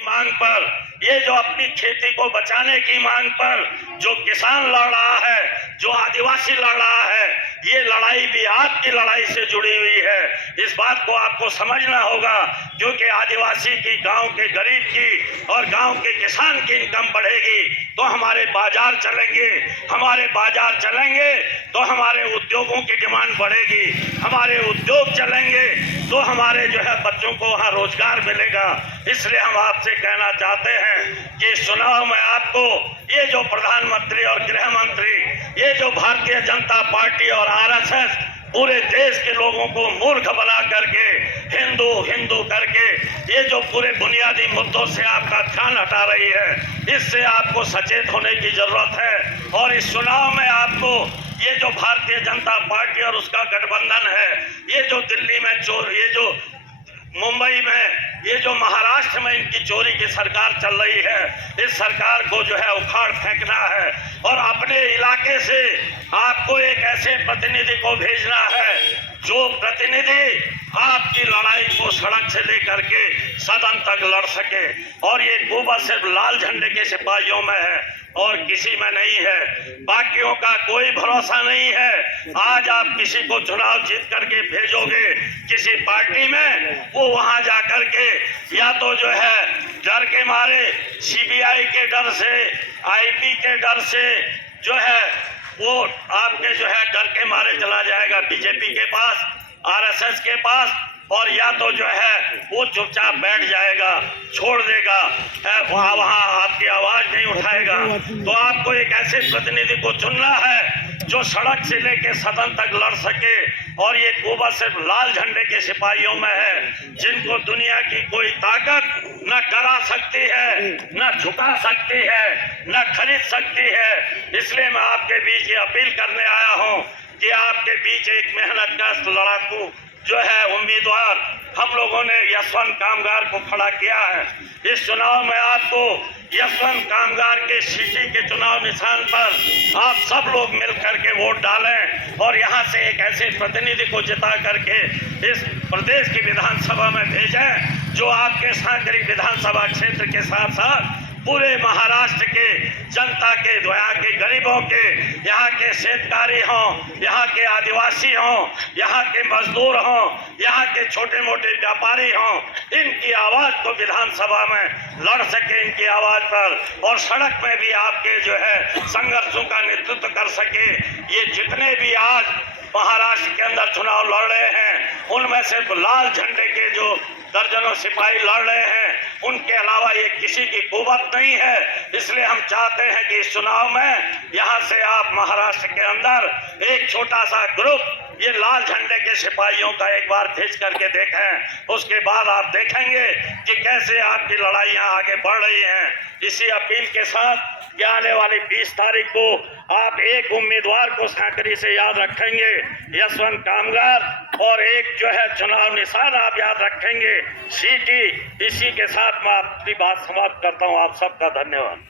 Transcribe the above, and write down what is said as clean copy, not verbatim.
मांग पर, ये जो अपनी खेती को बचाने की मांग पर जो किसान लड़ रहा है, जो आदिवासी लड़ रहा है, ये लड़ाई भी आपकी लड़ाई से जुड़ी हुई है। इस बात को आपको समझना होगा, क्योंकि आदिवासी की, गांव के गरीब की और गांव के किसान की इनकम बढ़ेगी तो हमारे बाजार चलेंगे, हमारे बाजार चलेंगे तो हमारे उद्योगों की डिमांड बढ़ेगी, हमारे उद्योग चलेंगे तो हमारे जो है बच्चों को वहाँ रोजगार मिलेगा। इसलिए हम आपसे कहना चाहते हैं कि चुनाव में आपको ये जो प्रधानमंत्री और गृह मंत्री, ये जो भारतीय जनता पार्टी और आरएसएस पूरे देश के लोगों को मूर्ख बना करके, हिंदू हिंदू करके, ये जो पूरे बुनियादी मुद्दों से आपका ध्यान हटा रही है, इससे आपको सचेत होने की जरूरत है। और इस चुनाव में आपको ये जो भारतीय जनता पार्टी और उसका गठबंधन है, ये जो दिल्ली में चोर, ये जो मुंबई में, ये जो महाराष्ट्र में इनकी चोरी की सरकार चल रही है, इस सरकार को जो है उखाड़ फेंकना है और अपने इलाके से आपको एक ऐसे प्रतिनिधि को भेजना है जो प्रतिनिधि आपकी लड़ाई को सड़क से लेकर के सदन तक लड़ सके। और ये गोबर सिर्फ लाल झंडे के सिपाहियों में है और किसी में नहीं है, बाकियों का कोई भरोसा नहीं है। आज आप किसी को चुनाव जीत करके भेजोगे किसी पार्टी में, वो वहां जा करके या तो जो है डर के मारे, सीबीआई के डर से, आईबी के डर से जो है वो आपके जो है डर के मारे चला जाएगा बीजेपी के पास, आरएसएस के पास, और या तो जो है वो चुपचाप बैठ जाएगा, छोड़ देगा, वहाँ आपकी आवाज नहीं उठाएगा। तो आपको एक ऐसे प्रतिनिधि को चुनना है जो सड़क से लेके सदन तक लड़ सके। और ये गोबर सिर्फ लाल झंडे के सिपाहियों में है, जिनको दुनिया की कोई ताकत न करा सकती है, न झुका सकती है, न खरीद सकती है। इसलिए मैं आपके बीच ये अपील करने आया हूँ कि आपके बीच एक मेहनतकश लड़ाकू जो है उम्मीदवार हम लोगों ने यशवंत कामगार को खड़ा किया है। इस चुनाव में आपको यशवंत कामगार के सीटी के चुनाव निशान पर आप सब लोग मिल करके वोट डालें और यहाँ से एक ऐसे प्रतिनिधि को जिता करके इस प्रदेश की विधानसभा में भेजें जो आपके सांकरी विधानसभा क्षेत्र के साथ साथ पूरे महाराष्ट्र के जनता के, यहाँ के गरीबों के, यहाँ के शेतकारी हों, यहाँ के आदिवासी हों, यहाँ के मजदूर हों, यहाँ के छोटे मोटे व्यापारी हों, इनकी आवाज़ को विधानसभा में लड़ सके, इनकी आवाज़ पर, और सड़क में भी आपके जो है संघर्षों का नेतृत्व कर सके। ये जितने भी आज महाराष्ट्र के अंदर चुनाव लड़ रहे हैं, उनमें सिर्फ लाल झंडे के जो दर्जनों सिपाही लड़ रहे हैं, उनके अलावा ये किसी की कुवत नहीं है। इसलिए हम चाहते हैं कि इस चुनाव में यहाँ से आप महाराष्ट्र के अंदर एक छोटा सा ग्रुप ये लाल झंडे के सिपाहियों का एक बार भेज करके देखें, उसके बाद आप देखेंगे कि कैसे आपकी लड़ाइयाँ आगे बढ़ रही हैं। इसी अपील के साथ कि आने वाली 20 तारीख को आप एक उम्मीदवार को सांकरी से याद रखेंगे, यशवंत कामगार, और एक जो है चुनाव निशान आप याद रखेंगे, सीटी। इसी के साथ मैं अपनी बात समाप्त करता हूँ। आप सबका धन्यवाद।